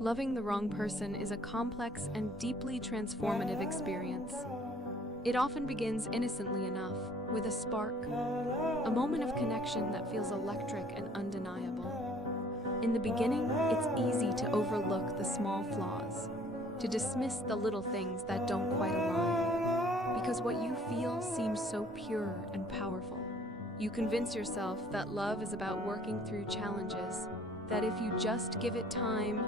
Loving the wrong person is a complex and deeply transformative experience. It often begins innocently enough, with a spark, a moment of connection that feels electric and undeniable. In the beginning, it's easy to overlook the small flaws, to dismiss the little things that don't quite align, because what you feel seems so pure and powerful. You convince yourself that love is about working through challenges, that if you just give it time,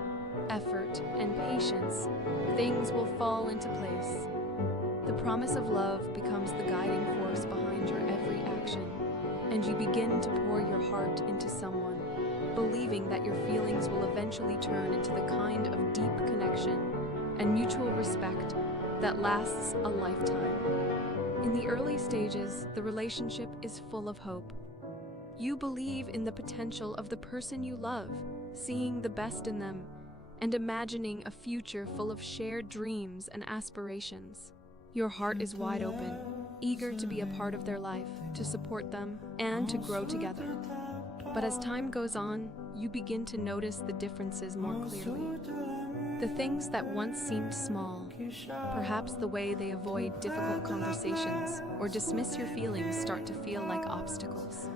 effort, and patience, things will fall into place. The promise of love becomes the guiding force behind your every action, and you begin to pour your heart into someone, believing that your feelings will eventually turn into the kind of deep connection and mutual respect that lasts a lifetime. In the early stages, the relationship is full of hope. You believe in the potential of the person you love, seeing the best in them, and imagining a future full of shared dreams and aspirations. Your heart is wide open, eager to be a part of their life, to support them, and to grow together. But as time goes on, you begin to notice the differences more clearly. The things that once seemed small, perhaps the way they avoid difficult conversations or dismiss your feelings, start to feel like obstacles.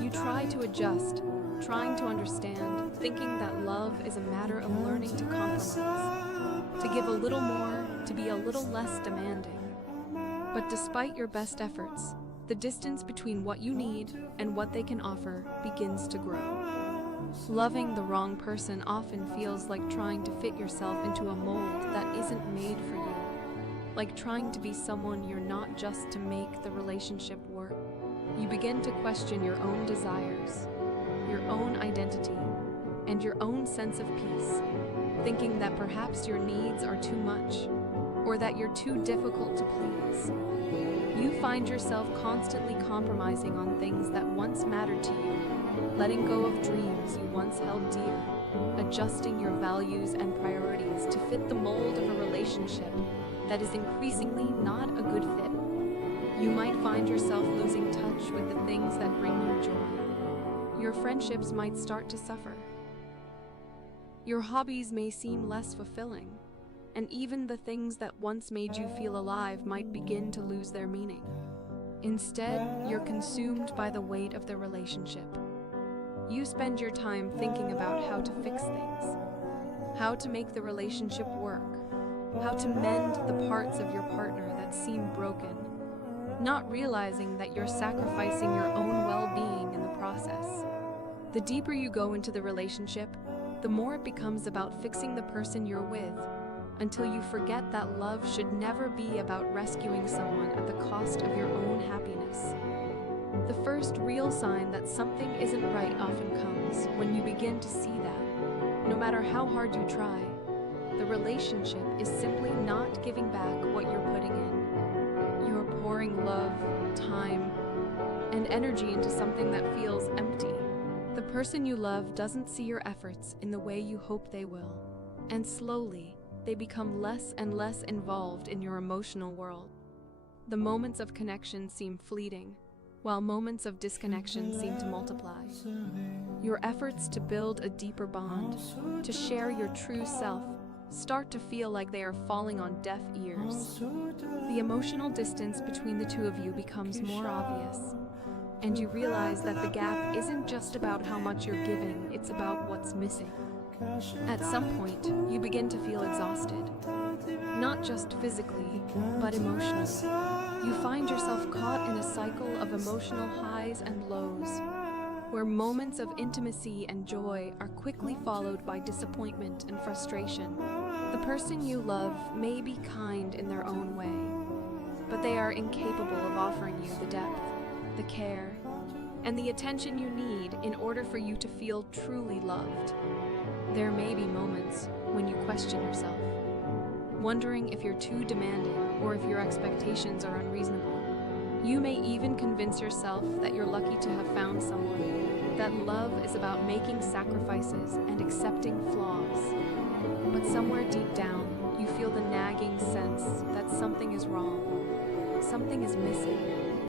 You try to adjust, trying to understand, thinking that love is a matter of learning to compromise, to give a little more, to be a little less demanding. But despite your best efforts, the distance between what you need and what they can offer begins to grow. Loving the wrong person often feels like trying to fit yourself into a mold that isn't made for you, like trying to be someone you're not just to make the relationship work. You begin to question your own desires, your own identity, and your own sense of peace, thinking that perhaps your needs are too much, or that you're too difficult to please. You find yourself constantly compromising on things that once mattered to you, letting go of dreams you once held dear, adjusting your values and priorities to fit the mold of a relationship that is increasingly not a good fit. You might find yourself losing touch with the things that bring you joy. Your friendships might start to suffer. Your hobbies may seem less fulfilling, and even the things that once made you feel alive might begin to lose their meaning. Instead, you're consumed by the weight of the relationship. You spend your time thinking about how to fix things, how to make the relationship work, how to mend the parts of your partner that seem broken, not realizing that you're sacrificing your own well-being in the process. The deeper you go into the relationship, the more it becomes about fixing the person you're with, until you forget that love should never be about rescuing someone at the cost of your own happiness. The first real sign that something isn't right often comes when you begin to see that, no matter how hard you try, the relationship is simply not giving back what you're putting in. You're pouring love, time, and energy into something that feels empty. The person you love doesn't see your efforts in the way you hope they will, and slowly, they become less and less involved in your emotional world. The moments of connection seem fleeting, while moments of disconnection seem to multiply. Your efforts to build a deeper bond, to share your true self, start to feel like they are falling on deaf ears. The emotional distance between the two of you becomes more obvious, and you realize that the gap isn't just about how much you're giving, it's about what's missing. At some point, you begin to feel exhausted, not just physically, but emotionally. You find yourself caught in a cycle of emotional highs and lows, where moments of intimacy and joy are quickly followed by disappointment and frustration. The person you love may be kind in their own way, but they are incapable of offering you the depth, the care, and the attention you need in order for you to feel truly loved. There may be moments when you question yourself, wondering if you're too demanding or if your expectations are unreasonable. You may even convince yourself that you're lucky to have found someone, that love is about making sacrifices and accepting flaws. But somewhere deep down, you feel the nagging sense that something is wrong, something is missing.